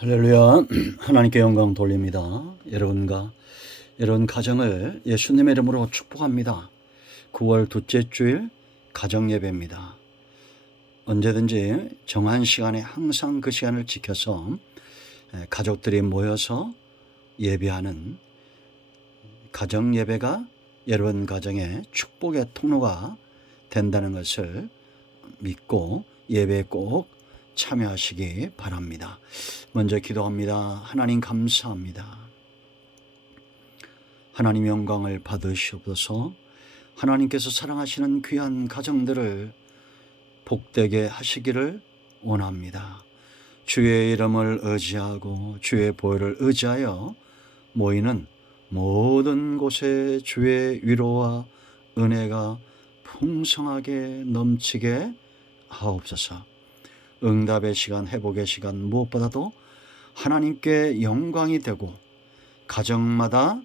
할렐루야. 하나님께 영광 돌립니다. 여러분과 여러분 가정을 예수님의 이름으로 축복합니다. 9월 둘째 주일 가정예배입니다. 언제든지 정한 시간에 항상 그 시간을 지켜서 가족들이 모여서 예배하는 가정예배가 여러분 가정의 축복의 통로가 된다는 것을 믿고 예배에 꼭 참여하시기 바랍니다. 먼저 기도합니다. 하나님 감사합니다. 하나님 영광을 받으시옵소서. 하나님께서 사랑하시는 귀한 가정들을 복되게 하시기를 원합니다. 주의 이름을 의지하고 주의 보혈을 의지하여 모이는 모든 곳에 주의 위로와 은혜가 풍성하게 넘치게 하옵소서. 응답의 시간, 회복의 시간, 무엇보다도 하나님께 영광이 되고 가정마다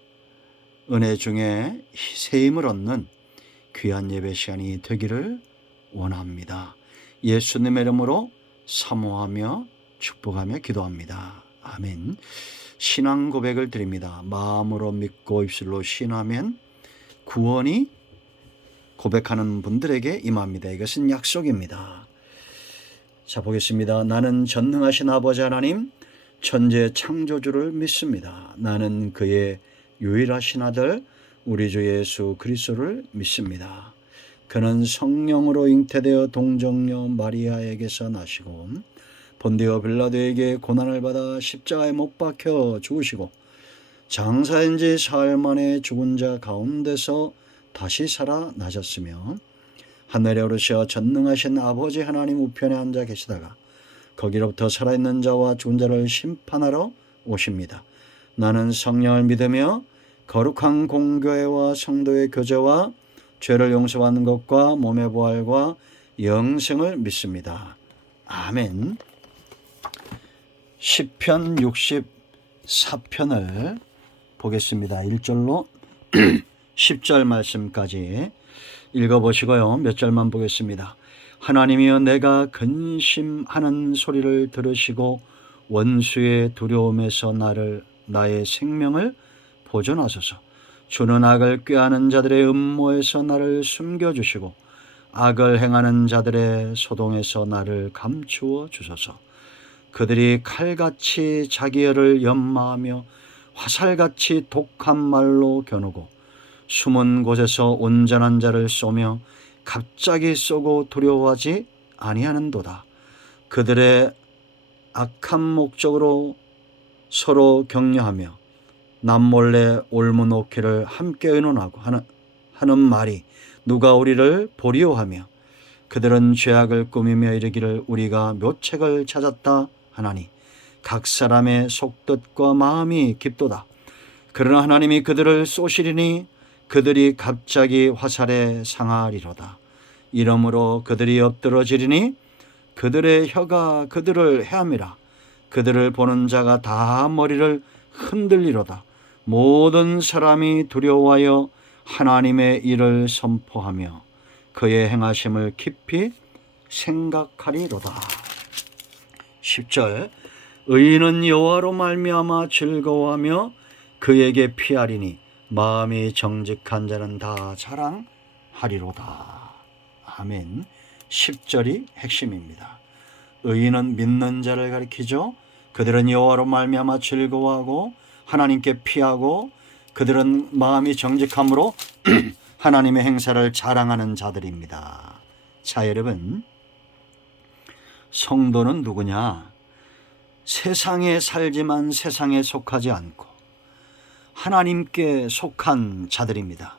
은혜 중에 새 힘을 얻는 귀한 예배 시간이 되기를 원합니다. 예수님의 이름으로 사모하며 축복하며 기도합니다. 아멘. 신앙 고백을 드립니다. 마음으로 믿고 입술로 신하면 구원이 고백하는 분들에게 임합니다. 이것은 약속입니다. 자, 보겠습니다. 나는 전능하신 아버지 하나님 천재 창조주를 믿습니다. 나는 그의 유일하신 아들 우리 주 예수 그리스도를 믿습니다. 그는 성령으로 잉태되어 동정녀 마리아에게서 나시고 본디오 빌라도에게 고난을 받아 십자가에 못 박혀 죽으시고 장사한 지 사흘 만에 죽은 자 가운데서 다시 살아나셨으며 하늘에 오르셔 전능하신 아버지 하나님 우편에 앉아 계시다가 거기로부터 살아있는 자와 죽은 자를 심판하러 오십니다. 나는 성령을 믿으며 거룩한 공교회와 성도의 교제와 죄를 용서받는 것과 몸의 부활과 영생을 믿습니다. 아멘. 시편 64편을 보겠습니다. 1절로 10절 말씀까지 읽어보시고요. 몇 절만 보겠습니다. 하나님이여 내가 근심하는 소리를 들으시고 원수의 두려움에서 나의 생명을 보존하소서. 주는 악을 꾀하는 자들의 음모에서 나를 숨겨주시고 악을 행하는 자들의 소동에서 나를 감추어 주소서. 그들이 칼같이 자기 열을 연마하며 화살같이 독한 말로 겨누고 숨은 곳에서 온전한 자를 쏘며 갑자기 쏘고 두려워하지 아니하는도다. 그들의 악한 목적으로 서로 격려하며 남몰래 올무놓기를 함께 의논하고 하는 말이 누가 우리를 보리오하며 그들은 죄악을 꾸미며 이르기를 우리가 묘책을 찾았다 하나니 각 사람의 속뜻과 마음이 깊도다. 그러나 하나님이 그들을 쏘시리니 그들이 갑자기 화살에 상하리로다. 이러므로 그들이 엎드러지리니 그들의 혀가 그들을 헤αμ이라. 그들을 보는 자가 다 머리를 흔들리로다. 모든 사람이 두려워하여 하나님의 일을 선포하며 그의 행하심을 깊이 생각하리로다. 10절 의인은 여호와로 말미암아 즐거워하며 그에게 피하리니 마음이 정직한 자는 다 자랑하리로다. 아멘. 10절이 핵심입니다. 의인은 믿는 자를 가리키죠. 그들은 여호와로 말미암아 즐거워하고 하나님께 피하고 그들은 마음이 정직함으로 하나님의 행사를 자랑하는 자들입니다. 자, 여러분, 성도는 누구냐? 세상에 살지만 세상에 속하지 않고 하나님께 속한 자들입니다.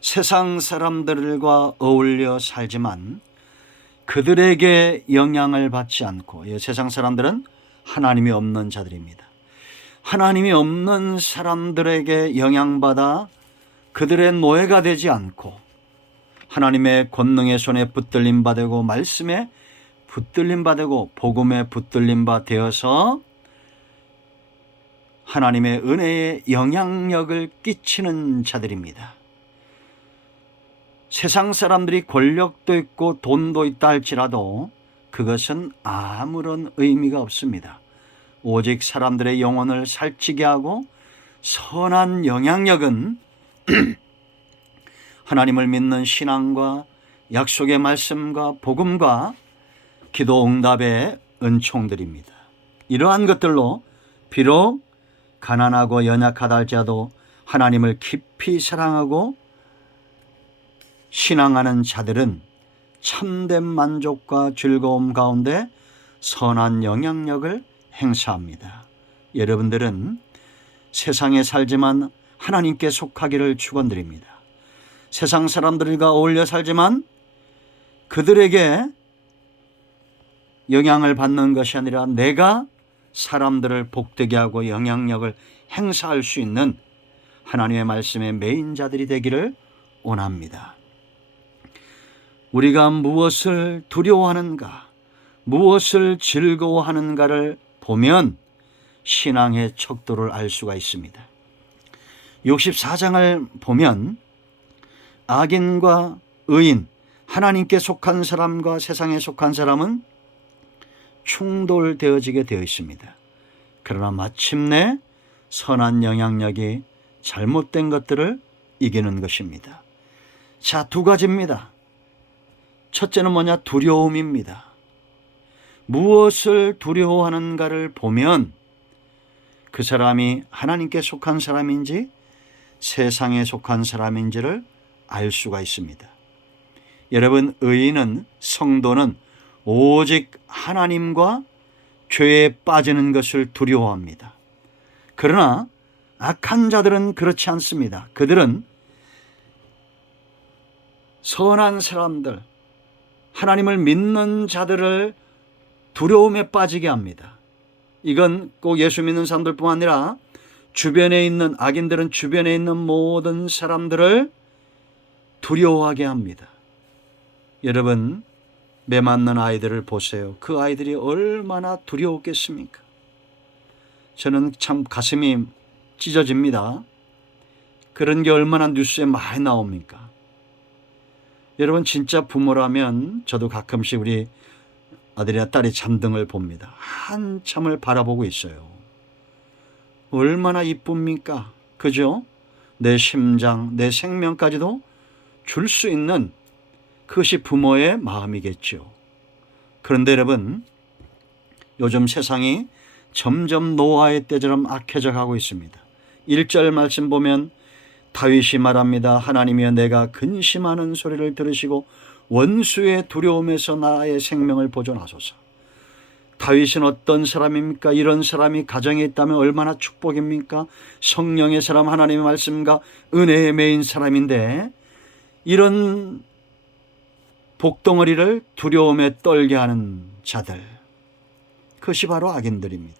세상 사람들과 어울려 살지만 그들에게 영향을 받지 않고, 세상 사람들은 하나님이 없는 자들입니다. 하나님이 없는 사람들에게 영향받아 그들의 노예가 되지 않고 하나님의 권능의 손에 붙들림 받고 말씀에 붙들림 받고 복음에 붙들림 받 되어서 하나님의 은혜에 영향력을 끼치는 자들입니다. 세상 사람들이 권력도 있고 돈도 있다 할지라도 그것은 아무런 의미가 없습니다. 오직 사람들의 영혼을 살찌게 하고 선한 영향력은 하나님을 믿는 신앙과 약속의 말씀과 복음과 기도 응답의 은총들입니다. 이러한 것들로 비록 가난하고 연약하다 할지라도 하나님을 깊이 사랑하고 신앙하는 자들은 참된 만족과 즐거움 가운데 선한 영향력을 행사합니다. 여러분들은 세상에 살지만 하나님께 속하기를 축원드립니다. 세상 사람들과 어울려 살지만 그들에게 영향을 받는 것이 아니라 내가 사람들을 복되게 하고 영향력을 행사할 수 있는 하나님의 말씀의 메인자들이 되기를 원합니다. 우리가 무엇을 두려워하는가, 무엇을 즐거워하는가를 보면 신앙의 척도를 알 수가 있습니다. 64장을 보면 악인과 의인, 하나님께 속한 사람과 세상에 속한 사람은 충돌되어지게 되어 있습니다. 그러나 마침내 선한 영향력이 잘못된 것들을 이기는 것입니다. 자, 두 가지입니다. 첫째는 뭐냐? 두려움입니다. 무엇을 두려워하는가를 보면 그 사람이 하나님께 속한 사람인지 세상에 속한 사람인지를 알 수가 있습니다. 여러분, 의인은, 성도는 오직 하나님과 죄에 빠지는 것을 두려워합니다. 그러나 악한 자들은 그렇지 않습니다. 그들은 선한 사람들, 하나님을 믿는 자들을 두려움에 빠지게 합니다. 이건 꼭 예수 믿는 사람들뿐만 아니라 주변에 있는 악인들은 주변에 있는 모든 사람들을 두려워하게 합니다. 여러분, 매 맞는 아이들을 보세요. 그 아이들이 얼마나 두려웠겠습니까? 저는 참 가슴이 찢어집니다. 그런 게 얼마나 뉴스에 많이 나옵니까? 여러분, 진짜 부모라면 저도 가끔씩 우리 아들이나 딸이 잔등을 봅니다. 한참을 바라보고 있어요. 얼마나 이쁩니까? 그죠? 내 심장, 내 생명까지도 줄 수 있는 그것이 부모의 마음이겠죠. 그런데 여러분, 요즘 세상이 점점 노아의 때처럼 악해져 가고 있습니다. 1절 말씀 보면 다윗이 말합니다. 하나님이여, 내가 근심하는 소리를 들으시고 원수의 두려움에서 나의 생명을 보존하소서. 다윗은 어떤 사람입니까? 이런 사람이 가정에 있다면 얼마나 축복입니까? 성령의 사람, 하나님의 말씀과 은혜의 메인 사람인데 이런 복덩어리를 두려움에 떨게 하는 자들, 그것이 바로 악인들입니다.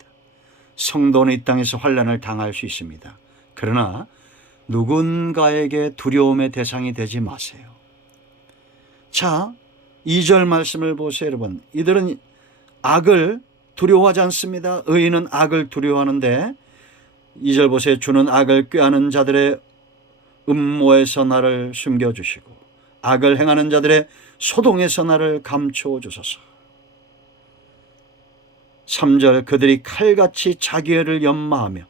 성도는 이 땅에서 환난을 당할 수 있습니다. 그러나 누군가에게 두려움의 대상이 되지 마세요. 자, 2절 말씀을 보세요, 여러분. 이들은 악을 두려워하지 않습니다. 의인은 악을 두려워하는데 2절 보세요. 주는 악을 꾀하는 자들의 음모에서 나를 숨겨주시고 악을 행하는 자들의 소동에서 나를 감추어 주소서. 3절 그들이 칼같이 자기 애를 연마하며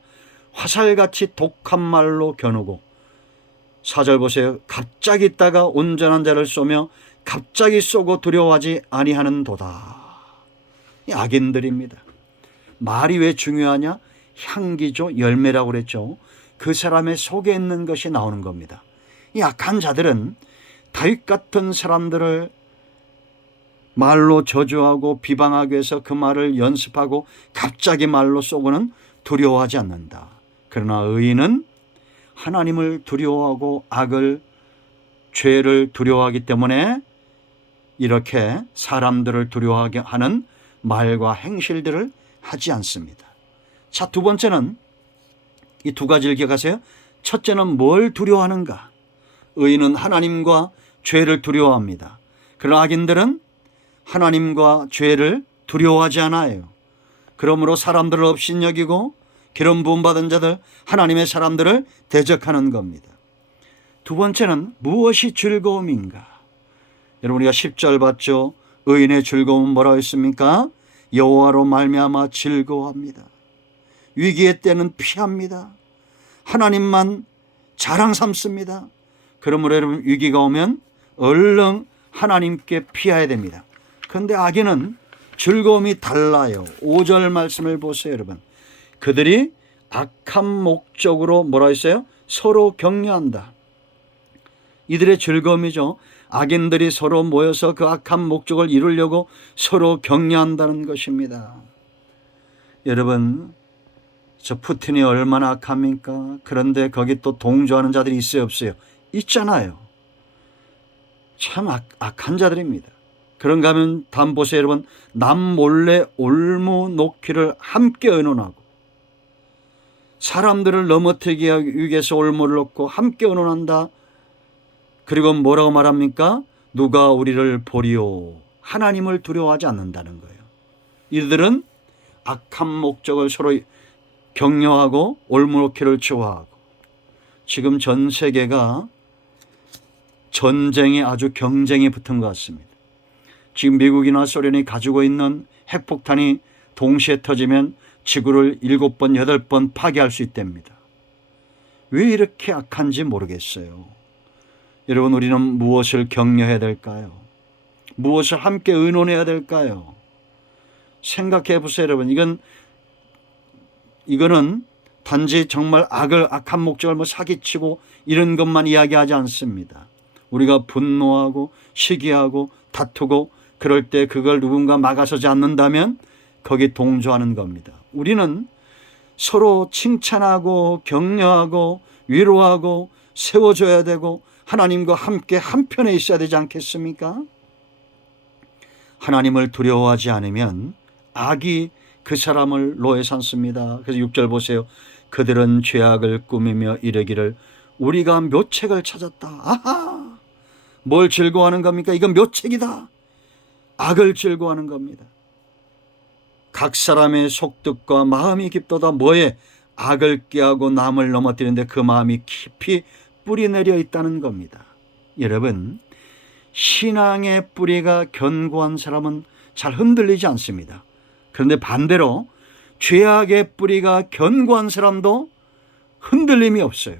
화살같이 독한 말로 겨누고 4절 보세요. 갑자기 있다가 온전한 자를 쏘며 갑자기 쏘고 두려워하지 아니하는도다. 이 악인들입니다. 말이 왜 중요하냐? 향기죠. 열매라고 그랬죠. 그 사람의 속에 있는 것이 나오는 겁니다. 이 악한 자들은 다윗 같은 사람들을 말로 저주하고 비방하기 위해서 그 말을 연습하고 갑자기 말로 쏘고는 두려워하지 않는다. 그러나 의인은 하나님을 두려워하고 악을, 죄를 두려워하기 때문에 이렇게 사람들을 두려워하게 하는 말과 행실들을 하지 않습니다. 자, 두 번째는 이 두 가지를 기억하세요. 첫째는 뭘 두려워하는가? 의인은 하나님과 죄를 두려워합니다. 그러나 악인들은 하나님과 죄를 두려워하지 않아요. 그러므로 사람들을 업신여기고 기름 부음 받은 자들, 하나님의 사람들을 대적하는 겁니다. 두 번째는 무엇이 즐거움인가? 여러분, 우리가 10절 봤죠? 의인의 즐거움은 뭐라고 했습니까? 여호와로 말미암아 즐거워합니다. 위기의 때는 피합니다. 하나님만 자랑 삼습니다. 그러므로 여러분, 위기가 오면 얼른 하나님께 피해야 됩니다. 그런데 악인은 즐거움이 달라요. 5절 말씀을 보세요, 여러분. 그들이 악한 목적으로 뭐라 했어요? 서로 격려한다. 이들의 즐거움이죠. 악인들이 서로 모여서 그 악한 목적을 이루려고 서로 격려한다는 것입니다. 여러분, 저 푸틴이 얼마나 악합니까? 그런데 거기 또 동조하는 자들이 있어요, 없어요? 있잖아요. 참 악한 자들입니다. 그런가 하면 다음 보세요, 여러분. 남 몰래 올무 놓기를 함께 의논하고, 사람들을 넘어뜨리기 위해서 올무를 놓고 함께 의논한다. 그리고 뭐라고 말합니까? 누가 우리를 보리오. 하나님을 두려워하지 않는다는 거예요. 이들은 악한 목적을 서로 격려하고 올무놓기를 좋아하고, 지금 전 세계가 전쟁에 아주 경쟁이 붙은 것 같습니다. 지금 미국이나 소련이 가지고 있는 핵폭탄이 동시에 터지면 지구를 7번, 8번 파괴할 수 있답니다. 왜 이렇게 악한지 모르겠어요. 여러분, 우리는 무엇을 격려해야 될까요? 무엇을 함께 의논해야 될까요? 생각해 보세요, 여러분. 이거는 단지 정말 악한 목적을 사기치고 이런 것만 이야기하지 않습니다. 우리가 분노하고 시기하고 다투고 그럴 때 그걸 누군가 막아서지 않는다면 거기 동조하는 겁니다. 우리는 서로 칭찬하고 격려하고 위로하고 세워줘야 되고 하나님과 함께 한편에 있어야 되지 않겠습니까? 하나님을 두려워하지 않으면 악이 그 사람을 노예 삼습니다. 그래서 6절 보세요. 그들은 죄악을 꾸미며 이르기를 우리가 묘책을 찾았다. 아하! 뭘 즐거워하는 겁니까? 이건 묘책이다. 악을 즐거워하는 겁니다. 각 사람의 속뜻과 마음이 깊도다. 뭐에? 악을 꾀하고 남을 넘어뜨리는데 그 마음이 깊이 뿌리 내려 있다는 겁니다. 여러분, 신앙의 뿌리가 견고한 사람은 잘 흔들리지 않습니다. 그런데 반대로 죄악의 뿌리가 견고한 사람도 흔들림이 없어요.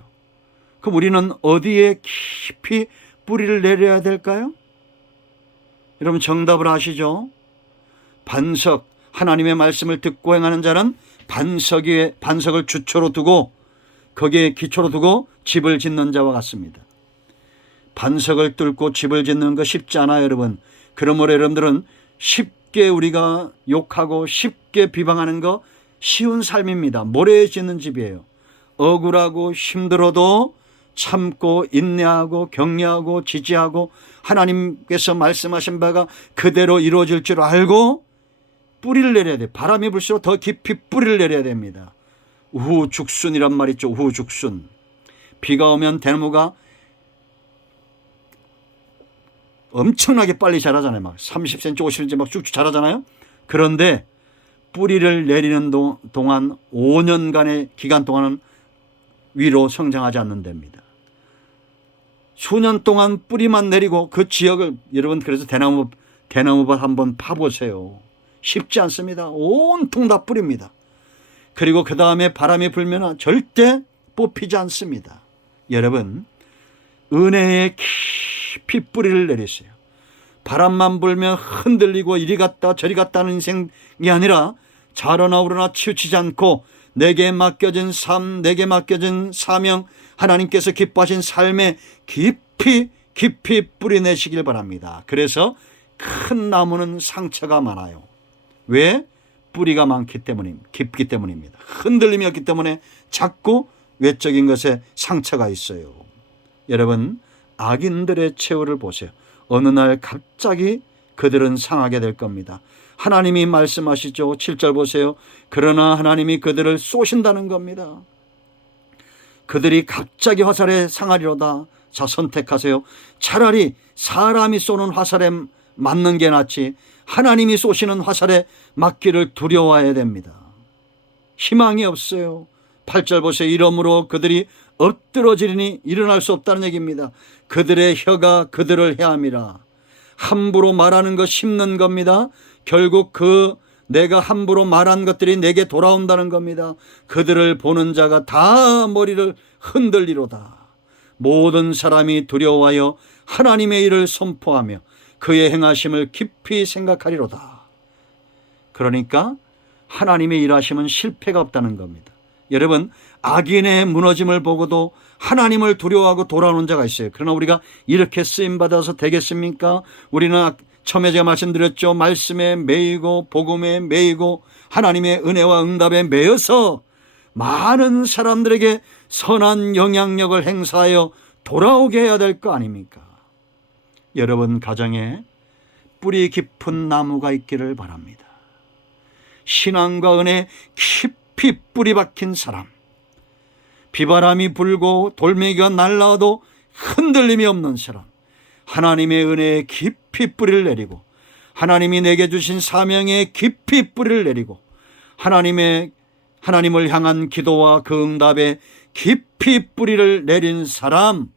그럼 우리는 어디에 깊이 뿌리를 내려야 될까요? 여러분, 정답을 아시죠? 반석, 하나님의 말씀을 듣고 행하는 자는 반석을 주초로 두고 거기에 기초로 두고 집을 짓는 자와 같습니다. 반석을 뚫고 집을 짓는 거 쉽지 않아요, 여러분. 그러므로 여러분들은 쉽게 우리가 욕하고 쉽게 비방하는 거 쉬운 삶입니다. 모래에 짓는 집이에요. 억울하고 힘들어도 참고 인내하고 격려하고 지지하고 하나님께서 말씀하신 바가 그대로 이루어질 줄 알고 뿌리를 내려야 돼요. 바람이 불수록 더 깊이 뿌리를 내려야 됩니다. 우후죽순이란 말 있죠. 우후죽순. 비가 오면 대나무가 엄청나게 빨리 자라잖아요. 막 30cm, 50cm 막 쭉쭉 자라잖아요. 그런데 뿌리를 내리는 동안 5년간의 기간 동안은 위로 성장하지 않는답니다. 수년 동안 뿌리만 내리고 그 지역을, 여러분, 그래서 대나무밭 한번 파보세요. 쉽지 않습니다. 온통 다 뿌립니다. 그리고 그 다음에 바람이 불면 절대 뽑히지 않습니다. 여러분, 은혜에 깊이 뿌리를 내리세요. 바람만 불면 흔들리고 이리 갔다 저리 갔다는 인생이 아니라 자러나 우러나 치우치지 않고 내게 맡겨진 삶, 내게 맡겨진 사명, 하나님께서 기뻐하신 삶에 깊이 뿌리내시길 바랍니다. 그래서 큰 나무는 상처가 많아요. 왜? 뿌리가 많기 때문입니다. 깊기 때문입니다. 흔들림이 없기 때문에 자꾸 외적인 것에 상처가 있어요. 여러분, 악인들의 최후를 보세요. 어느 날 갑자기 그들은 상하게 될 겁니다. 하나님이 말씀하시죠. 7절 보세요. 그러나 하나님이 그들을 쏘신다는 겁니다. 그들이 갑자기 화살에 상하리로다. 자, 선택하세요. 차라리 사람이 쏘는 화살에 맞는 게 낫지 하나님이 쏘시는 화살에 맞기를 두려워해야 됩니다. 희망이 없어요. 8절 보세요. 이러므로 그들이 엎드러지리니 일어날 수 없다는 얘기입니다. 그들의 혀가 그들을 해함이라. 함부로 말하는 것 심는 겁니다. 결국 그 내가 함부로 말한 것들이 내게 돌아온다는 겁니다. 그들을 보는 자가 다 머리를 흔들리로다. 모든 사람이 두려워하여 하나님의 일을 선포하며 그의 행하심을 깊이 생각하리로다. 그러니까 하나님의 일하심은 실패가 없다는 겁니다. 여러분, 악인의 무너짐을 보고도 하나님을 두려워하고 돌아오는 자가 있어요. 그러나 우리가 이렇게 쓰임받아서 되겠습니까? 우리는 처음에 제가 말씀드렸죠. 말씀에 매이고 복음에 매이고 하나님의 은혜와 응답에 매여서 많은 사람들에게 선한 영향력을 행사하여 돌아오게 해야 될 거 아닙니까? 여러분 가정에 뿌리 깊은 나무가 있기를 바랍니다. 신앙과 은혜 깊이 뿌리 박힌 사람, 비바람이 불고 돌멩이가 날라와도 흔들림이 없는 사람, 하나님의 은혜에 깊이 뿌리를 내리고 하나님이 내게 주신 사명에 깊이 뿌리를 내리고 하나님을 향한 기도와 그 응답에 깊이 뿌리를 내린 사람,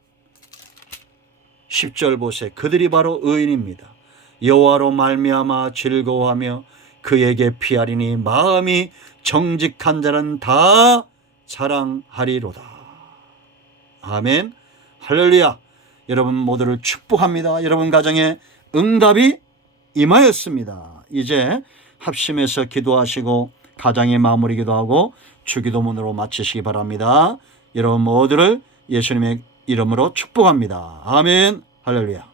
10절 보세요. 그들이 바로 의인입니다. 여호와로 말미암아 즐거워하며 그에게 피하리니 마음이 정직한 자는 다 자랑하리로다. 아멘. 할렐루야. 여러분 모두를 축복합니다. 여러분 가정에 응답이 임하였습니다. 이제 합심해서 기도하시고 가정의 마무리 기도하고 주기도문으로 마치시기 바랍니다. 여러분 모두를 예수님의 이름으로 축복합니다. 아멘. 할렐루야.